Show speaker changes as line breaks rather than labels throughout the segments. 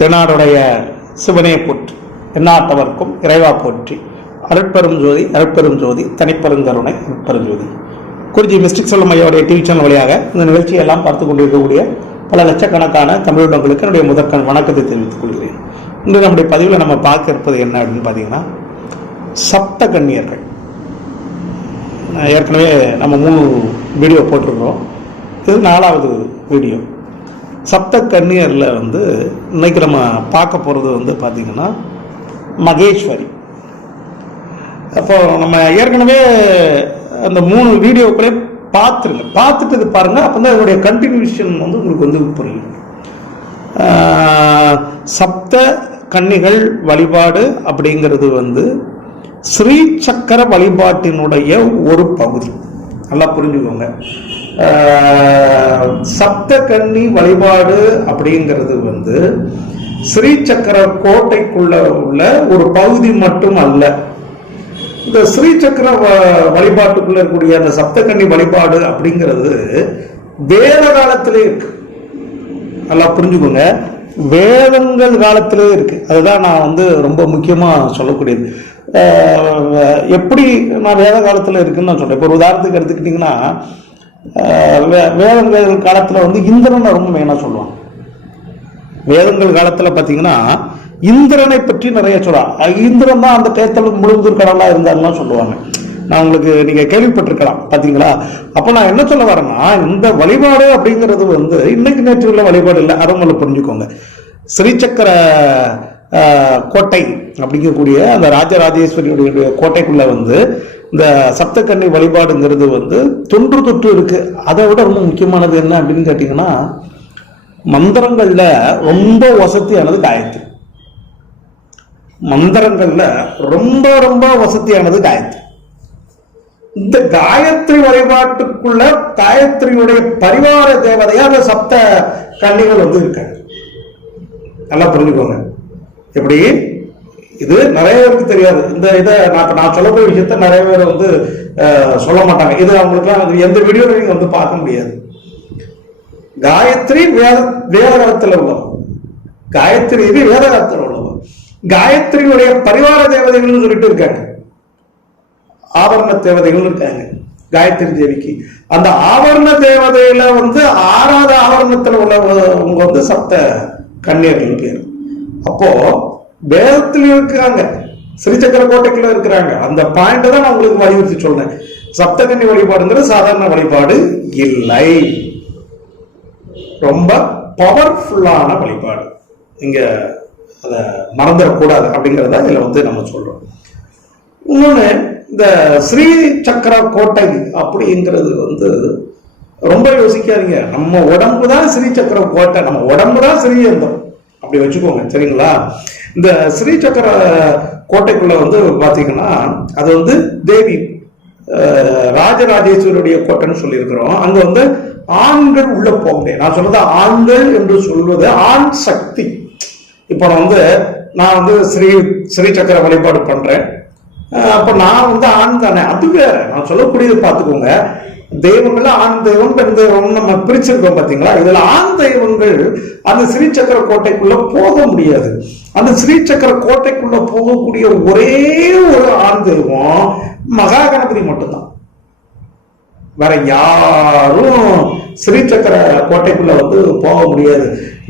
தென்னாடுடைய சிவனே போற்றி எந்நாட்டவர்க்கும் இறைவா போற்றி. அருட்பெரும் ஜோதி அருட்பெரும் ஜோதி தனிப்பெருங்கருணை அருட்பெரும் ஜோதி குறிஞ்சி மிஸ்டிக் செல்லும் ஐயாவுடைய டிவி சேனல் வழியாக இந்த நிகழ்ச்சியை எல்லாம் பார்த்து கொண்டிருக்கக்கூடிய பல லட்சக்கணக்கான தமிழுடங்களுக்கு என்னுடைய முதற்கண் வணக்கத்தை தெரிவித்துக் கொள்கிறேன். இன்று நம்முடைய பதிவில் நம்ம பார்க்க இருப்பது என்ன அப்படின்னு பார்த்தீங்கன்னா சப்த கன்னியர்கள். ஏற்கனவே நம்ம மூணு வீடியோ போட்டிருக்கோம் இது நாலாவது வீடியோ. சப்த கன்னியரில் வந்து இன்றைக்கி நம்ம பார்க்க போகிறது வந்து பார்த்திங்கன்னா மகேஸ்வரி. அப்போ நம்ம ஏற்கனவே அந்த மூணு வீடியோக்களே பார்த்துருங்க பார்த்துட்டு இது பாருங்கள் அப்போ தான் இதனுடைய கண்டினியூஷன் வந்து உங்களுக்கு வந்து புரியும். சப்த கன்னிகள் வழிபாடு அப்படிங்கிறது வந்து ஸ்ரீ சக்கர வழிபாட்டினுடைய ஒரு பகுதி. நல்லா புரிஞ்சுக்கோங்க. சப்த கன்னி வழிபாடு அப்படிங்கிறது வந்து ஸ்ரீ சக்கர கோட்டைக்குள்ள உள்ள ஒரு பகுதி மட்டும் அல்ல. இந்த ஸ்ரீ சக்கர வ- வழிபாட்டுக்குள்ள இருக்கக்கூடிய அந்த சப்தகன்னி வழிபாடு அப்படிங்கிறது வேத காலத்திலே இருக்கு. நல்லா புரிஞ்சுக்கோங்க. வேதங்கள் காலத்திலே இருக்கு. அதுதான் நான் வந்து ரொம்ப முக்கியமா சொல்லக்கூடியது. எப்படி நான் வேத காலத்தில் இருக்குன்னு நான் சொல்றேன். இப்போ ஒரு உதாரணத்துக்கு எடுத்துக்கிட்டிங்கன்னா வேதங்கள் காலத்துல வந்து இந்திரனை ரொம்ப மெயினாக சொல்லுவாங்க. வேதங்கள் காலத்துல பாத்தீங்கன்னா இந்திரனை பற்றி நிறைய சொல்றான் இந்திரன் தான் அந்த டயத்தில் முழுவதூர் கடவுளா இருந்தார்லாம் சொல்லுவாங்க. நான் உங்களுக்கு நீங்க கேள்விப்பட்டிருக்கலாம். பாத்தீங்களா? அப்போ நான் என்ன சொல்ல வரேன்னா இந்த வழிபாடு அப்படிங்கிறது வந்து இன்னைக்கு நேற்று உள்ள வழிபாடு இல்லை. அதை முதல்ல புரிஞ்சுக்கோங்க. ஸ்ரீசக்கர கோட்டை அப்படிங்கக்கூடிய அந்த ராஜராஜேஸ்வரியுடைய கோட்டைக்குள்ள வந்து இந்த சப்தக்கண்ணி வழிபாடுங்கிறது வந்து தொன்று தொற்று இருக்கு. அதை விட ரொம்ப முக்கியமானது என்ன அப்படின்னு கேட்டீங்கன்னா மந்திரங்கள்ல ரொம்ப வசதியானது காயத்ரி. மந்திரங்கள்ல ரொம்ப ரொம்ப வசதியானது காயத்ரி. இந்த காயத்ரி வழிபாட்டுக்குள்ள காயத்ரியுடைய பரிவார தேவதையா அந்த சப்த கன்னிகள் வந்து இருக்காங்க. நல்லா புரிஞ்சுக்கோங்க. எப்படி? இது நிறைய பேருக்கு தெரியாது. இந்த இதை நான் நான் சொல்லக்கூடிய விஷயத்த நிறைய பேர் வந்து சொல்ல மாட்டாங்க. இது அவங்களுக்குலாம் எந்த வீடியோவில் நீங்கள் வந்து பார்க்க முடியாது. காயத்ரி வேத வேத உள்ளவர் காயத்ரி இது வேத உள்ளவர் காயத்ரியுடைய பரிவார தேவதைகள்னு சொல்லிட்டு இருக்காங்க. ஆவரண தேவதைகள் இருக்காங்க. காயத்ரி தேவிக்கு. அந்த ஆவரண தேவதையில வந்து ஆறாவது ஆவரணத்துல உள்ளவங்க வந்து சப்த கண்ணீர்கள் பேர். அப்போ வேதத்தில் இருக்கிறாங்க. ஸ்ரீசக்கர கோட்டைக்குள்ள இருக்கிறாங்க. அந்த பாயிண்ட் தான் நான் உங்களுக்கு வலியுறுத்தி சொல்றேன். சப்தகன்னி வழிபாடுங்கிறது சாதாரண வழிபாடு இல்லை. ரொம்ப பவர்ஃபுல்லான வழிபாடு. இங்க அதை மறந்துடக்கூடாது அப்படிங்கிறத இதுல வந்து நம்ம சொல்றோம். இன்னொன்று இந்த ஸ்ரீ சக்கர கோட்டை அப்படிங்கிறது வந்து ரொம்ப யோசிக்காதீங்க. நம்ம உடம்பு தான் ஸ்ரீ சக்கர கோட்டை நம்ம உடம்பு தான் ஸ்ரீயந்தம். அப்படி வச்சுக்கோங்க சரிங்களா? இந்த ஸ்ரீ சக்கர கோட்டைக்குள்ள வந்து பார்த்தீங்கன்னா அது வந்து தேவி அஹ், ராஜராஜேஸ்வருடைய கோட்டைன்னு சொல்லியிருக்கிறோம். அங்கே வந்து ஆண்கள் உள்ள போக முடியாது. நான் சொல்றது ஆண்கள் என்று சொல்வது ஆண் சக்தி. இப்போ நான் வந்து நான் வந்து ஸ்ரீ ஸ்ரீ சக்கர வழிபாடு பண்றேன். அப்போ நான் வந்து ஆண் தானே? அது வேற. நான் சொல்லக்கூடியது பார்த்துக்கோங்க. தெய்வங்கள்ல ஆண் தெய்வம் பெண் தெய்வம் நம்ம பிரிச்சிருக்கோம் பாத்தீங்களா? இதுல ஆண் தெய்வங்கள் அந்த ஸ்ரீ சக்கர கோட்டைக்குள்ள போக முடியாது. அந்த ஸ்ரீ சக்கர கோட்டைக்குள்ள போகக்கூடிய ஒரே ஒரு ஆண் தெய்வம் மகா கணபதி மட்டும்தான். வேற யாரும் ஸ்ரீசக்கர கோட்டைக்குள்ள வந்து போக முடியாது.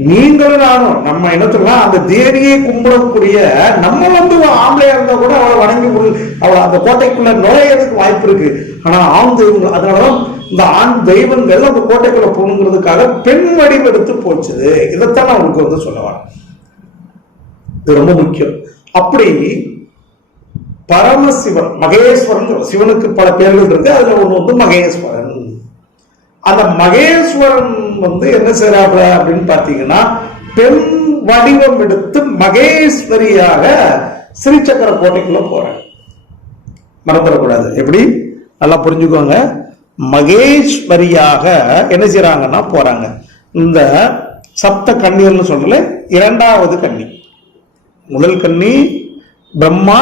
நீங்களும் நானும் நம்ம என்ன அந்த தேவியை கும்பிடக்கூடிய நம்ம வந்து ஆம்பளையா இருந்தா கூட அவளை வணங்கி முடி அவளை அந்த கோட்டைக்குள்ள நுழையறதுக்கு வாய்ப்பு இருக்கு. ஆனா ஆண் தெய்வங்கள் அதனாலதான் இந்த ஆண் தெய்வங்கள் அந்த கோட்டைக்குள்ள போகணுங்கிறதுக்காக பெண் வடிவெடுத்து போச்சுது இதைத்தான் நான் உங்களுக்கு வந்து சொல்லவான் இது ரொம்ப முக்கியம். அப்படி பரமசிவன் மகேஸ்வரன் சிவனுக்கு பல பேர்கள் இருக்கு. அதுல ஒண்ணு வந்து மகேஸ்வரன். அந்த மகேஸ்வரன் வந்து என்ன செய்யறாப்ல அப்படின்னு பாத்தீங்கன்னா பெண் வடிவம் எடுத்து மகேஸ்வரியாக ஸ்ரீசக்கர கோட்டைக்குள்ள போறாங்க மறந்துடக்கூடாது. எப்படி? நல்லா புரிஞ்சுக்கோங்க. மகேஸ்வரியாக என்ன செய்யறாங்கன்னா போறாங்க. இந்த சப்த கண்ணீர்னு சொல்லல இரண்டாவது கன்னி. முதல் கன்னி பிரம்மா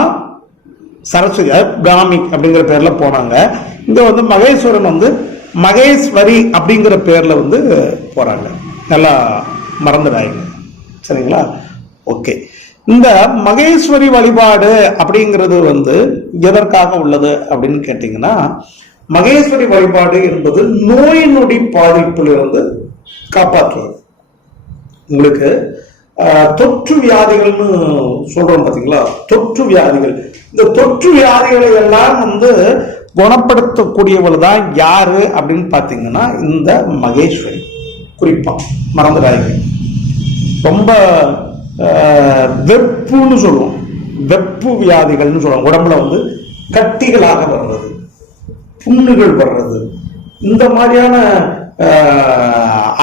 சரஸ்வதி பிராமி அப்படிங்கிற பேர்ல போனாங்க. இங்க வந்து மகேஸ்வரன் வந்து மகேஸ்வரி அப்படிங்கிற பேர்ல வந்து போறாங்க. நல்லா மறந்துடாங்க சரிங்களா? ஓகே. இந்த மகேஸ்வரி வழிபாடு அப்படிங்கிறது வந்து எதற்காக உள்ளது அப்படின்னு கேட்டிங்கன்னா மகேஸ்வரி வழிபாடு என்பது நோய் நொடி பாதிப்பிலிருந்து காப்பாற்றுவது. உங்களுக்கு ஆஹ், தொற்று வியாதிகள்னு சொல்றோம் பார்த்தீங்களா தொற்று வியாதிகள். இந்த தொற்று வியாதிகளை எல்லாம் வந்து குணப்படுத்தக்கூடியவள் தான் யாரு அப்படின்னு பார்த்தீங்கன்னா இந்த மகேஸ்வரி. குறிப்பா மறந்துடாதீங்க. ரொம்ப வெப்புன்னு சொல்லுவோம். வெப்பு வியாதிகள்னு சொல்லுவோம். உடம்புல வந்து கட்டிகளாக வர்றது புண்ணுகள் வர்றது இந்த மாதிரியான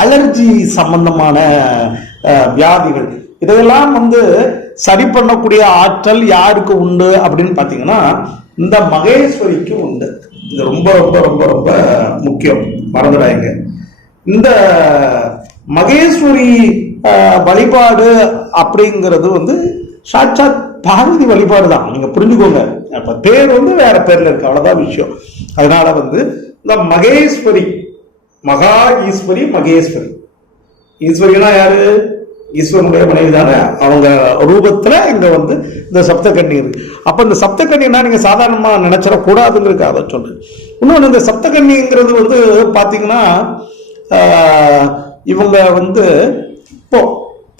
அலர்ஜி சம்பந்தமான வியாதிகள் இதையெல்லாம் வந்து சரி பண்ணக்கூடிய ஆற்றல் யாருக்கு உண்டு அப்படின்னு பார்த்தீங்கன்னா இந்த மகேஸ்வரிக்கு உண்டு. இது ரொம்ப ரொம்ப ரொம்ப ரொம்ப முக்கியம். மறந்துடாங்க இந்த மகேஸ்வரி வழிபாடு அப்படிங்கிறது வந்து சாட்சாத் பார்வதி வழிபாடு தான். நீங்க புரிஞ்சுக்கோங்க. அப்ப பேர் வந்து வேற பேர்ல இருக்கு. அவ்வளவுதான் விஷயம். அதனால வந்து இந்த மகேஸ்வரி மகா ஈஸ்வரி மகேஸ்வரி. ஈஸ்வரினா யாரு? ஈஸ்வரனுடைய மனைவி தானே அவங்க ரூபத்தில் இங்கே வந்து இந்த சப்தகன்னி இருக்கு அப்போ இந்த சப்தகன்னினா நீங்க நீங்கள் சாதாரணமாக கூடாதுங்கிறதுக்கு அதை சொன்னேன் இன்னொன்று இந்த சப்தகன்னிங்கிறது வந்து பார்த்தீங்கன்னா இவங்க வந்து இப்போ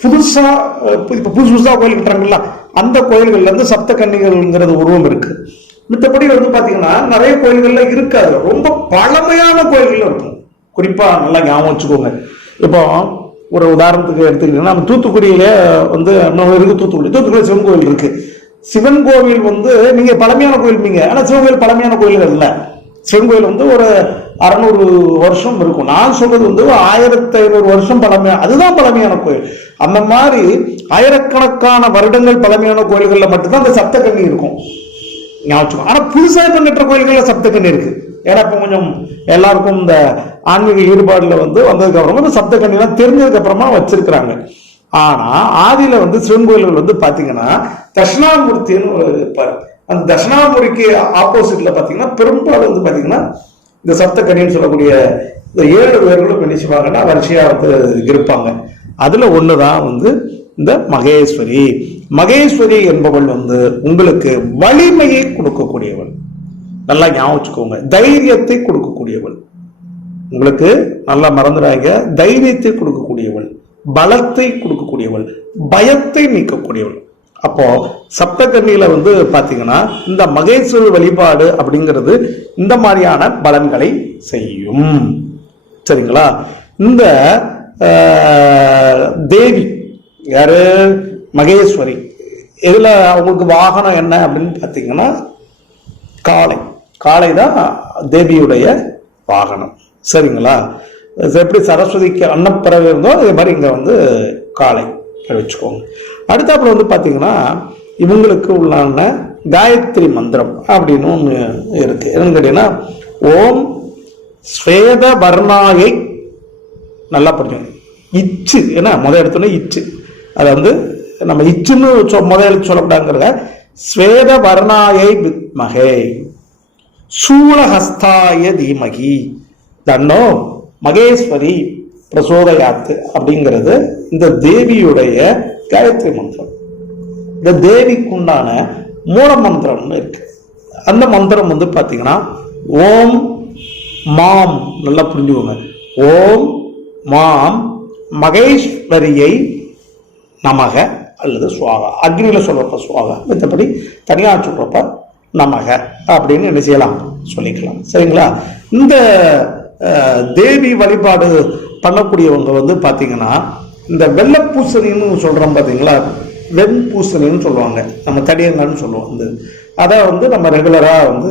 புதுசாக இப்போ இப்போ புதுசு புதுசாக கோயில் கட்டுறாங்கல்ல அந்த கோயில்கள்லேருந்து சப்த கண்ணிகள்ங்கிறது உருவம் இருக்குது மித்தபடி வந்து பார்த்தீங்கன்னா நிறைய கோயில்களில் இருக்காது. ரொம்ப பழமையான கோயில்கள் இருக்கும். குறிப்பாக நல்லா ஞாபகம் வச்சுக்கோங்க. இப்போ ஒரு உதாரணத்துக்கு எடுத்துக்கிட்டீங்கன்னா நம்ம தூத்துக்குடியில வந்து இன்னொரு இருக்கு தூத்துக்குடி. தூத்துக்குடி சிவன் கோவில் இருக்கு. சிவன் கோவில் வந்து நீங்க பழமையான கோயில் நீங்க. ஆனா சிவன் கோயில் பழமையான கோயில்கள் இல்லை. சிவன் கோயில் வந்து ஒரு அறநூறு வருஷம் இருக்கும். நான் சொல்றது வந்து ஆயிரத்தி ஐநூறு வருஷம் பழமையா அதுதான் பழமையான கோயில். அந்த மாதிரி ஆயிரக்கணக்கான வருடங்கள் பழமையான கோயில்களில் மட்டும்தான் அந்த சப்தகன்னி இருக்கும். ஞாபகம் ஆனா புதுசா இப்ப கோயில்களில் சப்த கண்ணி இருக்கு. ஏன்னா இப்ப கொஞ்சம் எல்லாருக்கும் இந்த ஆன்மீக ஈடுபாடுல வந்து வந்ததுக்கு அப்புறமா இந்த சப்த கண்ணிலாம் தெரிஞ்சதுக்கு அப்புறமா வச்சிருக்கிறாங்க. ஆனா ஆதியில வந்து சிவன் கோயில்கள் வந்து பாத்தீங்கன்னா தட்சிணாமூர்த்தின்னு ஒரு இருப்பாரு அந்த தட்சிணாமூரிக்கு ஆப்போசிட்ல பாத்தீங்கன்னா பெரும்பாலும் வந்து பாத்தீங்கன்னா இந்த சப்தக்கண்ணின்னு சொல்லக்கூடிய இந்த ஏழு பேர்களும் என்ன செய்வாங்கன்னா வரிசையா வந்து இருப்பாங்க. அதுல ஒண்ணுதான் வந்து இந்த மகேஸ்வரி. மகேஸ்வரி என்பவள் வந்து உங்களுக்கு வலிமையை கொடுக்கக்கூடியவள். நல்லா ஞாபகம் வச்சுக்கோங்க. தைரியத்தை கொடுக்கக்கூடியவள். உங்களுக்கு நல்லா மறந்துடாங்க தைரியத்தை கொடுக்கக்கூடியவள். பலத்தை கொடுக்கக்கூடியவள். பயத்தை நீக்கக்கூடியவள். அப்போ சப்தகன்னியில வந்து பாத்தீங்கன்னா இந்த மகேஸ்வரி வழிபாடு அப்படிங்கிறது இந்த மாதிரியான பலன்களை செய்யும். சரிங்களா? இந்த தேவி யாரு? மகேஸ்வரி. இதுல அவங்களுக்கு வாகனம் என்ன அப்படின்னு பாத்தீங்கன்னா காளை. காளை தான் தேவியுடைய வாகனம். சரிங்களா? எப்படி சரஸ்வதிக்கு அன்னப்பறவை இருந்தோ அதே மாதிரி இங்கே வந்து காளை வச்சுக்கோங்க. அடுத்தாப்புல வந்து பார்த்தீங்கன்னா இவங்களுக்கு உள்ளான காயத்ரி மந்திரம் அப்படின்னு ஒன்று இருக்கு. என்னன்னு கேட்டீங்கன்னா ஓம் ஸ்வேத வர்ணாயை நல்லா புரிஞ்சுங்க இச்சு ஏன்னா முதல் எடுத்தோன்னே இச்சு. அதை வந்து நம்ம இச்சுன்னு சொ முதல் எடுத்து சொல்லக்கூடாதுங்கிறத ஸ்வேத வர்ணாயை வித்மகே சூலஹஸ்தாய தீமகி. தன்னோ மகேஸ்வரி பிரசோதயாத்து அப்படிங்கிறது இந்த தேவியுடைய காயத்ரி மந்திரம். இந்த தேவிக்குண்டான மூல மந்திரம்னு இருக்கு. அந்த மந்திரம் வந்து பார்த்தீங்கன்னா ஓம் மாம் நல்லா புரிஞ்சுக்கோங்க. ஓம் மாம் மகேஸ்வரியை நமக அல்லது சுவாகா. அக்னியில சொல்றப்ப சுவாகா. மற்றபடி தனியாக சொல்றப்ப நமக அப்படின்னு என்ன செய்யலாம் சொல்லிக்கலாம். சரிங்களா? இந்த தேவி வழிபாடு பண்ணக்கூடியவங்க வந்து பார்த்தீங்கன்னா இந்த வெள்ளப்பூசணின்னு பார்த்தீங்களா வெண் வெண்பூசணின்னு சொல்லுவாங்க. நம்ம தடியங்கன்னு சொல்லுவோம். இந்த அதை வந்து நம்ம ரெகுலராக வந்து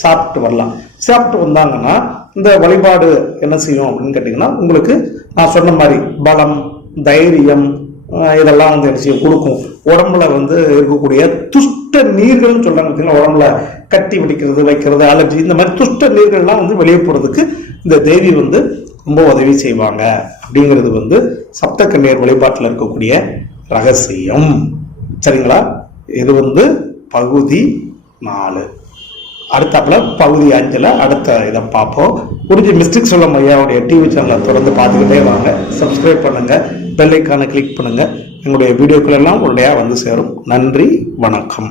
சாப்பிட்டு வரலாம். சாப்பிட்டு வந்தாங்கன்னா இந்த வழிபாடு என்ன செய்யும் அப்படின்னு கேட்டிங்கன்னா உங்களுக்கு நான் சொன்ன மாதிரி பலம் தைரியம் இதெல்லாம் வந்து என்ன செய்யும்? கொடுக்கும். உடம்புல வந்து இருக்கக்கூடிய துஷ்ட நீர்கள்னு சொல்கிறாங்க பார்த்தீங்கன்னா உடம்புல கட்டி பிடிக்கிறது வைக்கிறது அலர்ஜி இந்த மாதிரி துஷ்ட நீர்கள்லாம் வந்து வெளியே போகிறதுக்கு இந்த தேவி வந்து ரொம்ப உதவி செய்வாங்க. அப்படிங்கிறது வந்து சப்தக்கண்ணீர் வழிபாட்டில் இருக்கக்கூடிய ரகசியம். சரிங்களா? இது வந்து பகுதி நாலு. அடுத்தாப்புல பகுதி அஞ்சில் அடுத்த இதை பார்ப்போம். குறிஞ்சி மிஸ்டேக் சொல்ல ஐயாவுடைய டிவி சேனலை தொடர்ந்து பார்த்துக்கிட்டே வாங்க. சப்ஸ்கிரைப் பண்ணுங்கள் பெல் ஐக்கானை கிளிக் பண்ணுங்கள் எங்களுடைய வீடியோக்கள் எல்லாம் உடனடியாக வந்து சேரும். நன்றி வணக்கம்.